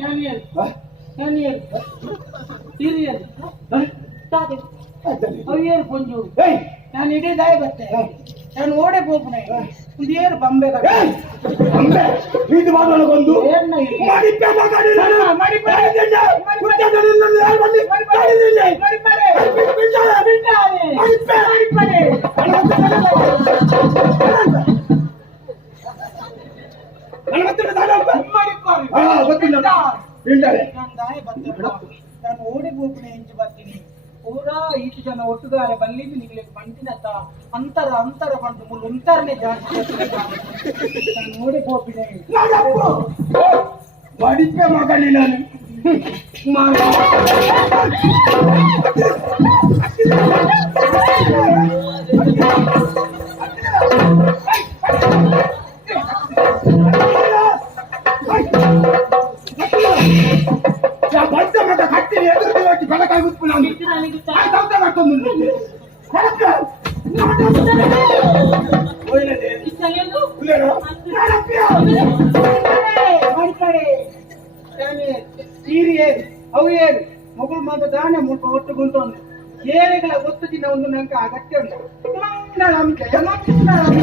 ಕ್ಯಾನಿಯರ್ ಹಾ? ಕ್ಯಾನಿಯರ್ ಸೀರಿಯಲ್ ತಾತೆ ಅಯ್ಯರ್ ಪೊಂಜು ಏಯ್ ನಾನು ಇಡೀ ದಾಯ ಬತ್ತೆ ನಾನು ಓಡೆ ಪೋಪನೆ ಒಂದು ಏರು ಬಂಬೆ ಏಯ್ ಅಂಬೆ ಇದು ಮಾಡೋಣಗೊಂದು ಏನ್ನ ಇದು? ಮಾಡಿದ್ದೆ ಮಗನೇ ನಾನು. ಮಾಡಿದ್ದೆ. ಮಾಡಿದ್ದೆ. ಹುಟ್ಟದಲ್ಲಿ ನನ್ನ ಯಾರು ಬಂದು ಮಾಡಿದ್ದೆ. ಮಾಡಿದ್ದಾರೆ. ಬಿಟ್ಟು ಬಿಟ್ಟಾರೆ. ಬಿಟ್ಟಾರೆ. ಮಾಡಿದ್ದೆ. ಮಾಡಿದ್ದಾರೆ. ನನ್ನ ಹತ್ತಿರ ದಾನ ಅಪ್ಪ. ಮಾಡಿದ್ದಾರೆ. ಹಾ, ಗೊತ್ತಿಲ್ಲ. ಬಿಟ್ಟಾರೆ. ನಾನು ದಾಯ ಬತ್ತೆ ನಾನು ಓಡಿ ಪೋಪನೆ ಇಂಚು ಬರ್ತೀನಿ ಪೂರಾ ಈಚು ಜನ ಒಟ್ಟುಗಾರೆ ಬಲ್ಲಿದ್ದು ನಿಗ್ಲೆ ಬಂಟಿನತ್ತ ಅಂತರ ಅಂತರ ಬಂದು ಮುಳ್ಳು ಉಂತರನೇ ಜಾಸ್ತಿ ನಾನು ಓಡಿ ಪೋಪಿನೆ ನಾನಪ್ಪ. ಮಾಡಿದ್ದೆ ಮಗನೇ ನಾನು ಬೆಳಕಾಗಿ ಕೂತ್ಕೊಂಡು ದೌತ ಮಾಡ್ಕೊಂಡು ಮಾಡ್ತಾರೆ ಸೀರೆ ಅವು ಏನು ಮಗಳು ಮಾತ್ರ ದಾನೆ ಮುಟ್ಟ ಒಟ್ಟುಗೊಂಡು ಸೇರೆಗಳ ಒತ್ತದಿನ ಒಂದು ನಂಗೆ ಅಗತ್ಯ ಉಂಟು ನಂಬಿಕೆ